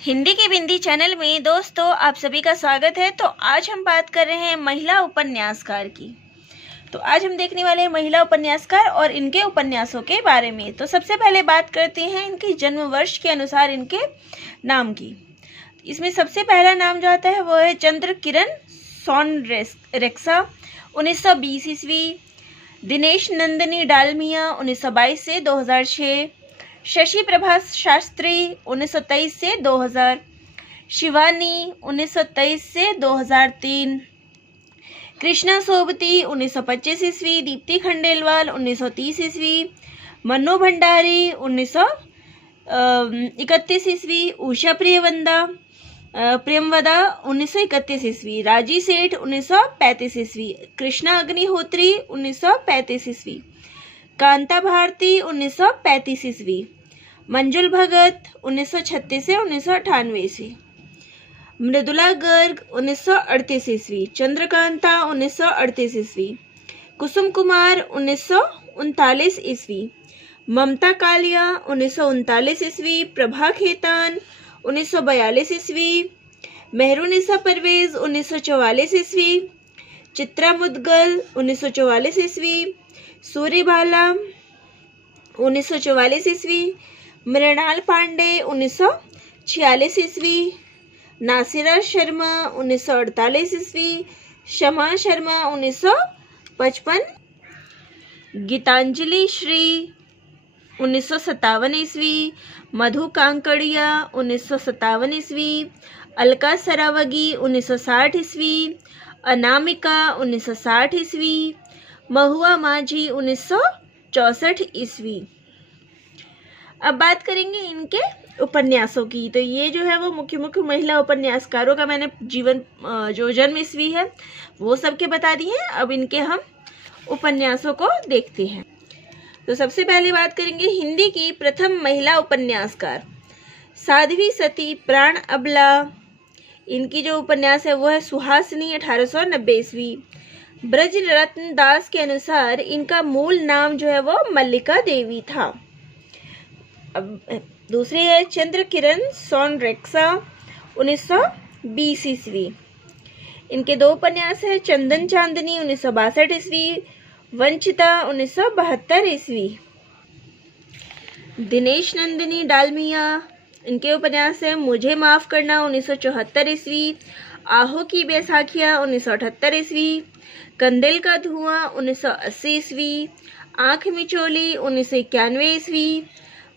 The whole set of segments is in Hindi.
हिंदी की बिंदी चैनल में दोस्तों आप सभी का स्वागत है। तो आज हम बात कर रहे हैं महिला उपन्यासकार की। तो आज हम देखने वाले हैं महिला उपन्यासकार और इनके उपन्यासों के बारे में। तो सबसे पहले बात करते हैं इनके जन्म वर्ष के अनुसार इनके नाम की। इसमें सबसे पहला नाम जो आता है वो है चंद्र किरण सोनरेक्सा 1920 ईस्वी। दिनेश नंदिनी डालमिया 1922 से 2006। शशि प्रभा शास्त्री 1923 से 2000। शिवानी 1923 से 2003। कृष्णा सोबती 1925 ईस्वी। दीप्ति खंडेलवाल 1930 ईस्वी। मनु भंडारी 1931 ईस्वी। उषा प्रियमवदा 1931 ईस्वी। राजी सेठ 1935 ईस्वी। कृष्णा अग्निहोत्री 1935 ईस्वी। कांता भारती 1935 ईस्वी। मंजुल भगत 1936 से 1998 ईस्वी। मृदुला गर्ग 1938 ईस्वी। चंद्रकांता 1938 ईस्वी। कुसुम कुमार 1939 ईस्वी। ममता कालिया 1939 ईस्वी। प्रभा खेतान 1942 ईस्वी। मेहरुनिसा परवेज 1944 ईस्वी। चित्रा मुदगल 1944 ईस्वी। सूर्यबाला 1944 ईस्वी। मृणाल पांडे 1946 ईस्वी। नासिरा शर्मा 1948 ईस्वी। शमा शर्मा 1955। गीतांजलि श्री 1957 ईस्वी। मधु कांकड़िया 1957 ईस्वी। अलका सरावगी 1960 ईस्वी। अनामिका 1960 ईस्वी। महुआ माझी 1964 ईस्वी। अब बात करेंगे इनके उपन्यासों की। तो ये जो है वो मुख्य महिला उपन्यासकारों का मैंने जीवन जो जन्म ईस्वी है वो सबके बता दी है। अब इनके हम उपन्यासों को देखते हैं। तो सबसे पहले बात करेंगे हिंदी की प्रथम महिला उपन्यासकार साध्वी सती प्राण अबला। इनकी जो उपन्यास है वो है सुहासिनी 1890 ईस्वी। ब्रज रत्न दास के अनुसार इनका मूल नाम जो है वो मल्लिका देवी था। अब दूसरी है चंद्र किरण सोनरेक्सा 1920 ईस्वी। इनके दो उपन्यास है चंदन चांदनी 1962 ईस्वी। वंचिता 1972 ईस्वी। दिनेश नंदिनी डालमिया इनके उपन्यास है मुझे माफ करना 1974 ईस्वी। आहो की बैसाखियां 1978 ईस्वी। कंदेल का धुआं 1980 ईस्वी। आंख मिचोली 1991 ईस्वी।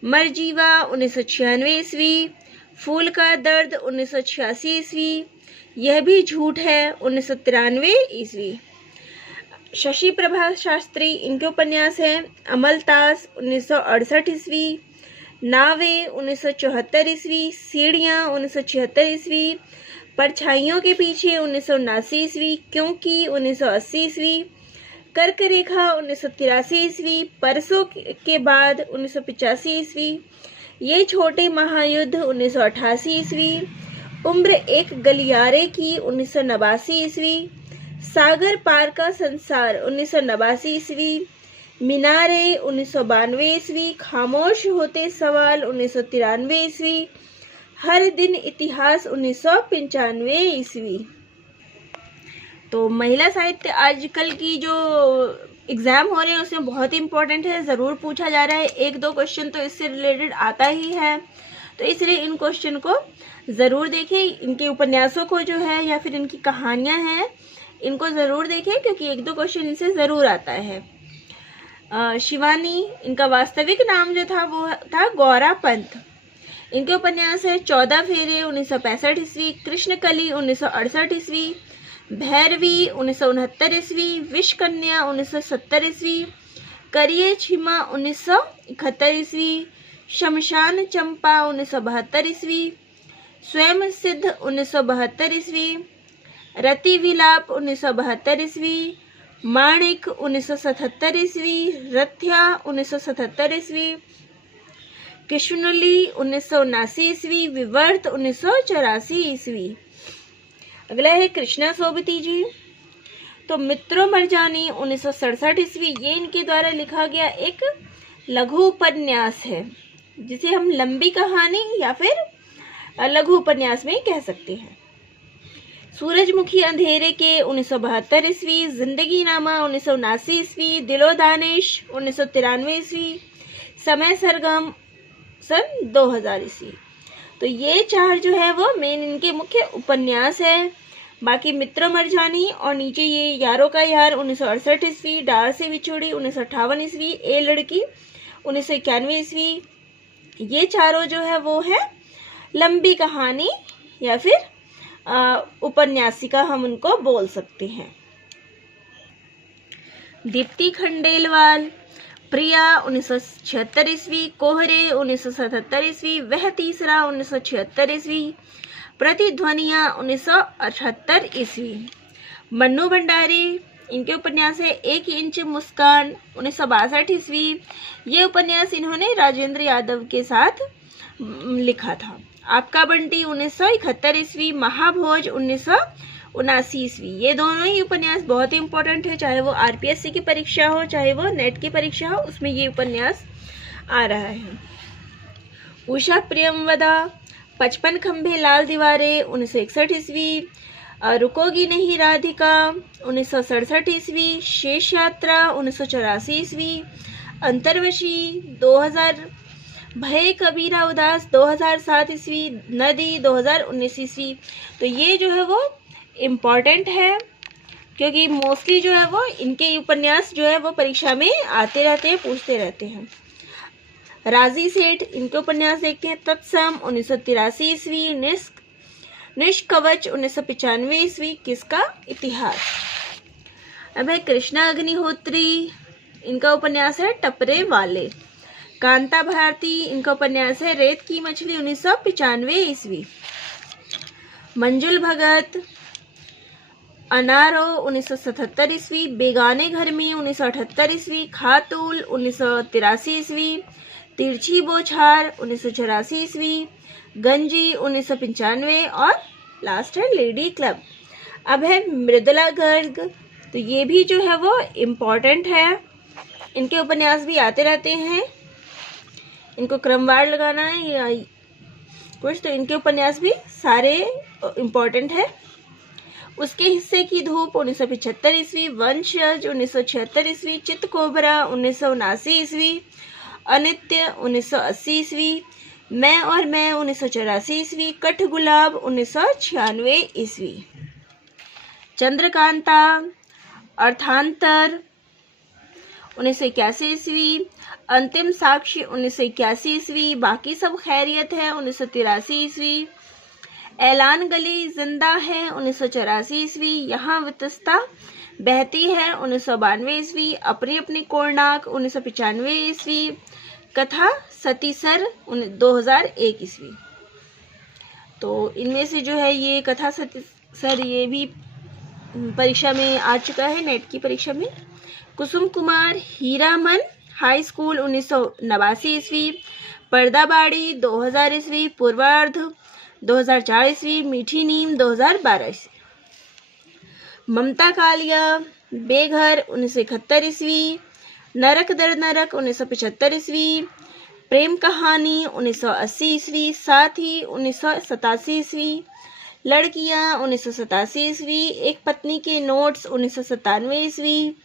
मरजीवा 1996 ईस्वी। फूल का दर्द 1986 ईस्वी। यह भी झूठ है 1993 ईस्वी। शशि प्रभा शास्त्री इनके उपन्यास है अमलतास 1968 ईस्वी। नावे 1974 ईस्वी। सीढ़ियाँ 1976 ईस्वी। परछाइयों के पीछे 1979 ईस्वी। क्योंकि 1980 ईस्वी। कर्क रेखा 1983 ईस्वी। परसों के बाद 1985 ईस्वी। ये छोटे महायुद्ध 1988 ईस्वी। उम्र एक गलियारे की 1989 ईस्वी। सागर पार का संसार 1989 ईस्वी। मीनारे 1992 ईस्वी। खामोश होते सवाल 1993 ईस्वी। हर दिन इतिहास 1995 ईस्वी। तो महिला साहित्य आजकल की जो एग्जाम हो रहे हैं उसमें बहुत इंपॉर्टेंट है, ज़रूर पूछा जा रहा है। एक दो क्वेश्चन तो इससे रिलेटेड आता ही है, तो इसलिए इन क्वेश्चन को ज़रूर देखें। इनके उपन्यासों को जो है या फिर इनकी कहानियां हैं इनको ज़रूर देखें, क्योंकि एक दो क्वेश्चन इनसे ज़रूर आता है। शिवानी इनका वास्तविक नाम जो था वो था गौरा पंत। इनके उपन्यास है 14 फेरे 1965 ईस्वी। कृष्णकली 1968 ईस्वी। भैरवी 1969 ईस्वी। विषकन्या 1970 ईस्वी। करिए छिमा 1971 ईस्वी। शमशान चंपा 1972 ईस्वी। स्वयं सिद्ध 1972 ईस्वी। रति विलाप 1972 ईस्वी। माणिक 1977 ईस्वी। रथ्या 1977 ईस्वी। कृष्णली 1979 ईस्वी। विवर्त 1984 ईस्वी। अगला है कृष्णा सोबती जी। तो मित्रों मरजानी 1967 ईस्वी। ये इनके द्वारा लिखा गया एक लघु उपन्यास है जिसे हम लंबी कहानी या फिर लघु उपन्यास में कह सकते हैं। सूरजमुखी अंधेरे के 1972 ईस्वी, जिंदगी नामा 1979 ईस्वी, दिलो दानिश 1993 ईस्वी, समय सरगम सन 2000 ईस्वी। तो ये 4 जो है वो मेन इनके मुख्य उपन्यास है। बाकी मित्र मरजानी और नीचे ये यारों का यार 1968 ईस्वी, डार से बिछोड़ी 1958 ईस्वी, ए लड़की 1991 ईस्वी। ये चारों जो है वो है लंबी कहानी या फिर उपन्यासिका हम उनको बोल सकते हैं। दीप्ति खंडेलवाल, प्रिया 1976 ईस्वी, कोहरे 1977 ईस्वी, वह तीसरा 1976 ईस्वी, प्रतिध्वनिया 1978 ईस्वी। मन्नू भंडारी, इनके उपन्यास है 1 इंच मुस्कान 1962 ईस्वी। ये उपन्यास इन्होंने राजेंद्र यादव के साथ लिखा था। आपका बंटी 1971 ईस्वी, महाभोज 1979 ईस्वी। ये दोनों ही उपन्यास बहुत ही इंपॉर्टेंट है, चाहे वो आरपीएससी की परीक्षा हो चाहे वो नेट की परीक्षा हो, उसमें ये उपन्यास आ रहा है। उषा प्रियमवदा, 55 खंभे लाल दीवारें 1961 ईस्वी, रुकोगी नहीं राधिका 1967 ईस्वी, शेष यात्रा 1984 ईस्वी, अंतर्वशी 2000, भय कबीरा उदास 2007 ईस्वी, नदी 2019 ईस्वी। तो ये जो है वो इम्पॉर्टेंट है क्योंकि मोस्टली जो है वो इनके उपन्यास जो है वो परीक्षा में आते रहते हैं, पूछते रहते हैं। राजी सेठ, इनके उपन्यास देखते हैं। तत्सम 1983 ईस्वी, निष्कवच 1995 ईस्वी, किसका इतिहास। अब है कृष्णा अग्निहोत्री, इनका उपन्यास है टपरे वाले। कांता भारती, इनका उपन्यास है रेत की मछली 1995 ईस्वी। मंजुल भगत, अनारो 1977 ईस्वी, बेगाने घर में 1978 ईस्वी, खातूल 1983 ईस्वी, तिरछी बोछार 1984 ईस्वी, गंजी 1995 और लास्ट है लेडी क्लब। अब है मृदुला गर्ग, तो ये भी जो है वो इम्पॉर्टेंट है, इनके उपन्यास भी आते रहते हैं, इनको क्रमवार लगाना है या कुछ, तो इनके उपन्यास भी सारे इम्पॉर्टेंट है। उसके हिस्से की धूप 1975 ईस्वी, वंशज 1976 ईस्वी, चित कोबरा 1979 ईस्वी, अनित्य 1980 ईस्वी, मैं और मैं 1984 ईस्वी, कठ गुलाब 1996 ईस्वी। चंद्रकांता, अर्थांतर 1981 ईस्वी, अंतिम साक्ष्य 1981 ईस्वी, बाकी सब खैरियत है 1983 ईस्वी, ऐलान गली जिंदा है 1984 ईस्वी, यहाँ वितस्ता बहती है 1992 ईस्वी, अपनी अपनी कोरनाक 1995 ईस्वी, कथा सतीसर 2001 ईस्वी। तो इनमें से जो है ये कथा सतीसर ये भी परीक्षा में आ चुका है, नेट की परीक्षा में। कुसुम कुमार, हीरामन हाई स्कूल 1989 ईस्वी, पर्दाबाड़ी 2000 ईस्वी, पूर्वार्ध 2004 ईस्वी, मीठी नीम 2012 ईस्वी। ममता कालिया, बेघर 1971 ईस्वी, नरक दर नरक 1975 ईस्वी, प्रेम कहानी 1980 ईस्वी, साथी 1987 ईस्वी, लड़कियां 1987 ईस्वी, एक पत्नी के नोट्स 1997 ईस्वी,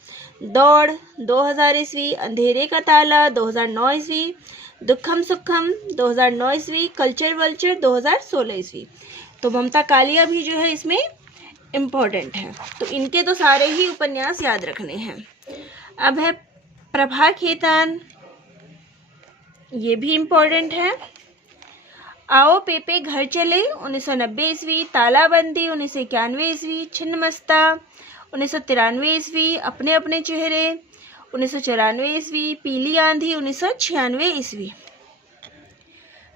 दौड़ 2000 ईस्वी, अंधेरे का ताला 2009 ईस्वी, दुखम सुखम 2009 ईस्वी, कल्चर वल्चर 2016 ईस्वी। तो ममता कालिया भी जो है इसमें इम्पोर्टेंट है, तो इनके तो सारे ही उपन्यास याद रखने हैं। अब है प्रभा खेतान, ये भी इम्पोर्टेंट है। आओ पेपे घर चले 1990 ईस्वी, तालाबंदी 1991 ईस्वी, छिन्नमस्ता 1993 ईस्वी, अपने अपने चेहरे 1994 ईस्वी, पीली आंधी 1996 ईस्वी।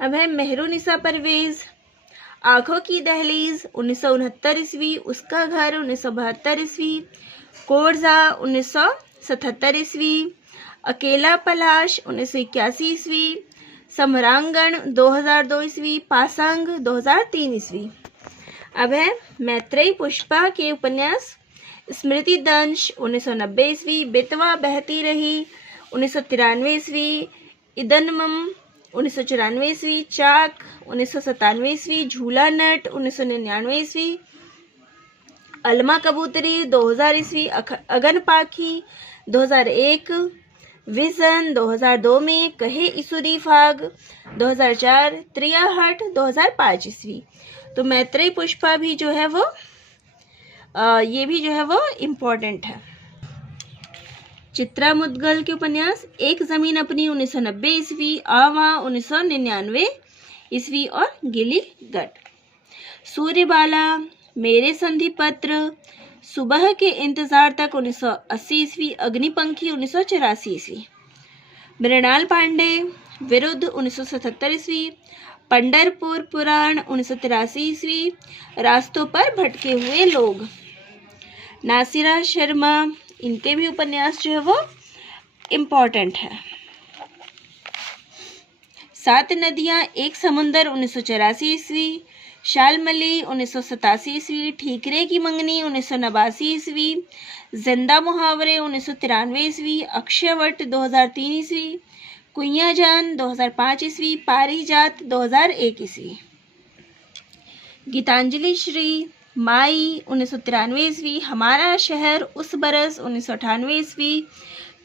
अब है मेहरुनिसा परवेज, आंखों की दहलीज 1969 ईस्वी, उसका घर 1972 ईस्वी, कोरजा 1977 ईस्वी, अकेला पलाश 1981 ईस्वी, समरांगण 2002 ईस्वी, पासंग 2003 ईस्वी। अब है मैत्रेयी पुष्पा के उपन्यास, स्मृति दंश 1990 ईस्वी, बेतवा बहती रही 1993 ईस्वी, इदनमम 1994 ईस्वी, चाक 1997 ईस्वी, झूला नट 1999 ईस्वी, अलमा कबूतरी 2000 ईस्वी, अगन पाखी 2001, विजन 2002 में, कहे इसुरी फाग 2004, त्रियाहट 2005 ईस्वी। तो मैत्रेयी पुष्पा भी जो है वो ये भी जो है वो इम्पोर्टेंट है। चित्रा मुद्गल के उपन्यास एक जमीन अपनी 1990 ईस्वी, आवा 1999 ईस्वी और गिली गट। सूर्यबाला, मेरे संधि पत्र, सुबह के इंतजार तक 1980 ईस्वी, अग्निपंखी 1984 ईस्वी। मृणाल पांडे, विरुद्ध 1977 ईस्वी, पंढरपुर पुराण 1983 ईस्वी, रास्तों पर भटके हुए लोग। नासिरा शर्मा, इनके भी उपन्यास जो है वो इम्पोर्टेंट है। सात नदियां एक समुंदर 1984 ईस्वी, शालमली 1987 ईस्वी, ठीकरे की मंगनी 1989 ईस्वी, जिंदा मुहावरे 1993 ईस्वी, अक्षयवट 2003 ईस्वी, कुइयां जान 2005 ईस्वी, पारिजात 2001 ईस्वी। गीतांजलि श्री, माई 1993 ईस्वी, हमारा शहर उस बरस 1998 ईस्वी,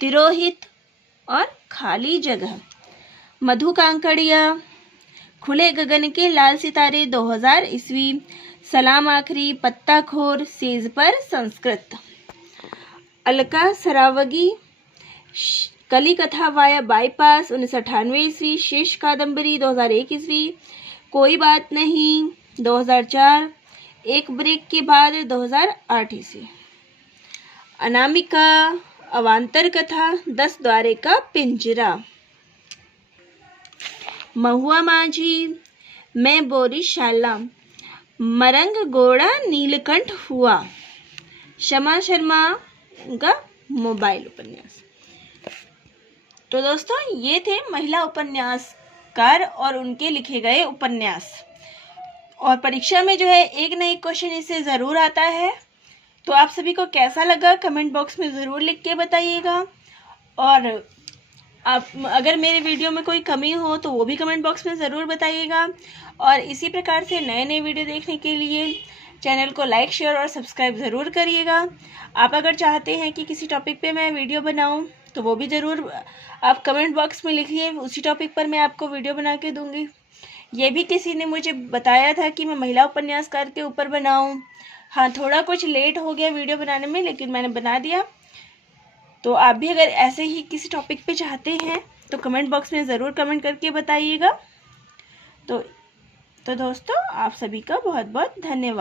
तिरोहित और खाली जगह। मधु कांकड़िया, खुले गगन के लाल सितारे 2000 ईस्वी, सलाम आखरी, पत्ताखोर, सेज पर संस्कृत। अलका सरावगी, कली कथा वाया बाईपास 1998 ईस्वी, शेष कादम्बरी 2001 ईस्वी, कोई बात नहीं 2004, एक ब्रेक के बाद 2008 ईस्वी। अनामिका, अवांतर कथा, 10 द्वारे का पिंजरा। महुआ माझी, मैं बोरी शाला, मरंग गोड़ा नीलकंठ हुआ। शमा शर्मा का मोबाइल उपन्यास। तो दोस्तों ये थे महिला उपन्यासकार और उनके लिखे गए उपन्यास। और परीक्षा में जो है एक न एक क्वेश्चन इससे ज़रूर आता है। तो आप सभी को कैसा लगा कमेंट बॉक्स में ज़रूर लिख के बताइएगा। और आप अगर मेरे वीडियो में कोई कमी हो तो वो भी कमेंट बॉक्स में ज़रूर बताइएगा। और इसी प्रकार से नए नए वीडियो देखने के लिए चैनल को लाइक, शेयर और सब्सक्राइब ज़रूर करिएगा। आप अगर चाहते हैं कि किसी टॉपिक पे मैं वीडियो बनाऊं तो वो भी ज़रूर आप कमेंट बॉक्स में लिखिए, उसी टॉपिक पर मैं आपको वीडियो बना के दूँगी। ये भी किसी ने मुझे बताया था कि मैं महिला उपन्यासकार के ऊपर बनाऊं। हाँ, थोड़ा कुछ लेट हो गया वीडियो बनाने में, लेकिन मैंने बना दिया। तो आप भी अगर ऐसे ही किसी टॉपिक पे चाहते हैं तो कमेंट बॉक्स में ज़रूर कमेंट करके बताइएगा। तो दोस्तों आप सभी का बहुत बहुत धन्यवाद।